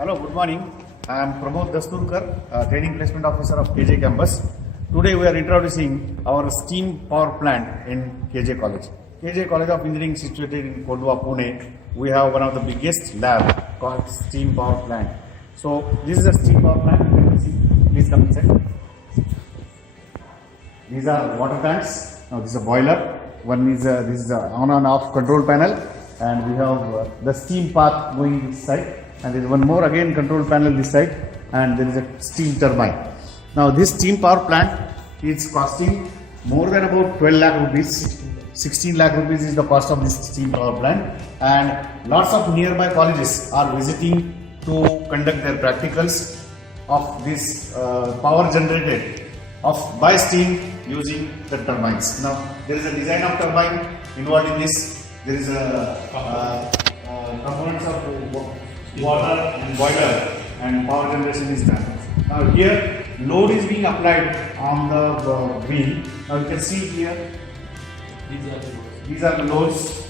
Hello, good morning. I am Pramod Dastoorkar, Training Placement Officer of KJ Campus. Today we are introducing our steam power plant in KJ College. KJ College of Engineering situated in Kondhawa, Pune. We have one of the biggest lab called steam power plant. So this is a steam power plant. You can see. Please come inside. These are water tanks. Now this is a boiler. One is this is a on and off control panel, and we have the steam path going this side. And there is one more again control panel this side, and there is a steam turbine. Now this steam power plant is costing more than about 12 lakh rupees. 16 lakh rupees is the cost of this steam power plant, and lots of nearby colleges are visiting to conduct their practicals of this power generated by steam using the turbines. Now there is a design of turbine involved in this. There is a components of water and boiler, and power generation is done. Now here load is being applied on the wheel. Now you can see here these are the loads.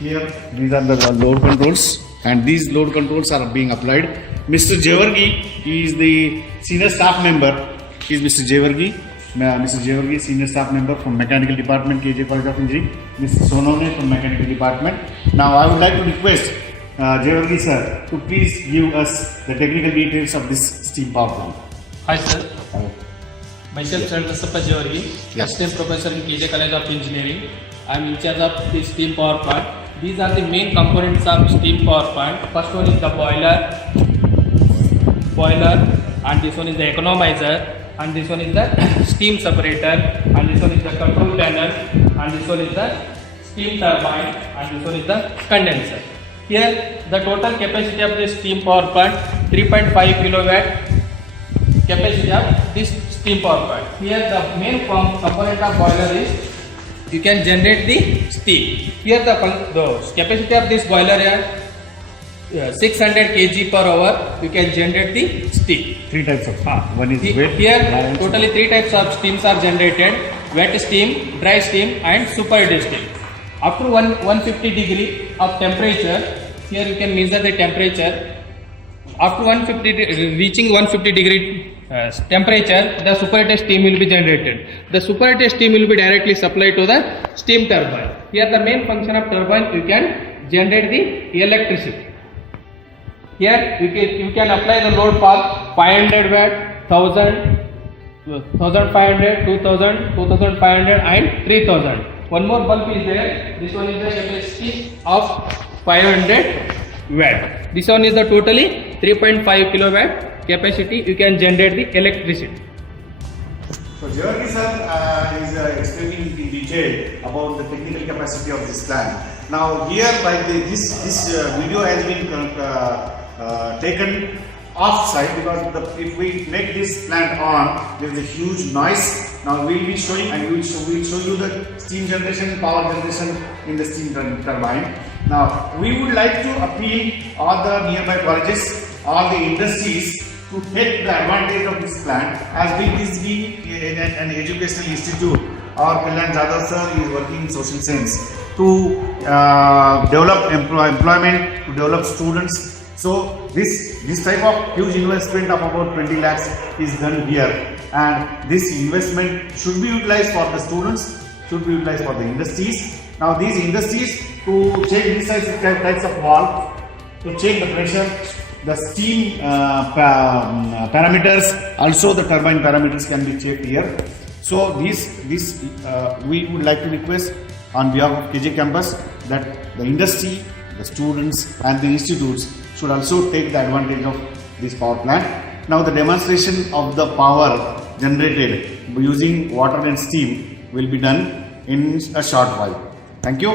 Here these are the load controls, and these load controls are being applied. Mr. Javargi, he is the senior staff member. He is Mr. Javargi. Mr. Javargi, senior staff member from Mechanical Department, KJ College of Engineering. Mr. Sonone from Mechanical Department. Now I would like to request Javargi sir to please give us the technical details of this steam power plant. Hi sir. Myself Sir Javargi, Assistant Professor in KJ College of Engineering. I am in charge of the steam power plant. These are the main components of steam power plant. First one is the boiler, and this one is the economizer, and this one is the steam separator, and this one is the control panel, and this one is the steam turbine, and this one is the condenser. Here the total capacity of this steam power plant 3.5 kilowatt capacity of this steam power plant. Here the main component of boiler is you can generate the steam. Here the capacity of this boiler is 600 kg per hour. You can generate the steam. Three types of one is wet. Here totally three types of steams are generated: wet steam, dry steam, and superheated steam. Up to 150 degree of temperature, here you can measure the temperature. Up to reaching 150 degree temperature, the superheated steam will be generated. The superheated steam will be directly supplied to the steam turbine. Here the main function of turbine, you can generate the electricity. Here you can apply the load for 500 watt, 1000, 1500, 2000, 2500 and 3000. One more bulb is there. This one is the capacity of 500 watt. This one is the totally 3.5 kilowatt capacity. You can generate the electricity. So Javargi sir is explaining in detail about the technical capacity of this plant. Now here this video has been taken off side, because if we make this plant on, there is a huge noise. Now we will be showing, and we will show you the steam generation, power generation in the steam turbine. Now we would like to appeal all the nearby colleges, all the industries to take the advantage of this plant, as this being an educational institute. Our Kalyan Jadhav sir is working in social science to develop employment, to develop students. So this type of huge investment of about 20 lakhs is done here, and this investment should be utilized for the students, should be utilized for the industries. Now these industries, to check these types of valve, to check the pressure, the steam parameters, also the turbine parameters can be checked here. So we would like to request on behalf of KJ campus that the industry, the students and the institutes should also take the advantage of this power plant. Now the demonstration of the power generated using water and steam will be done in a short while. Thank you.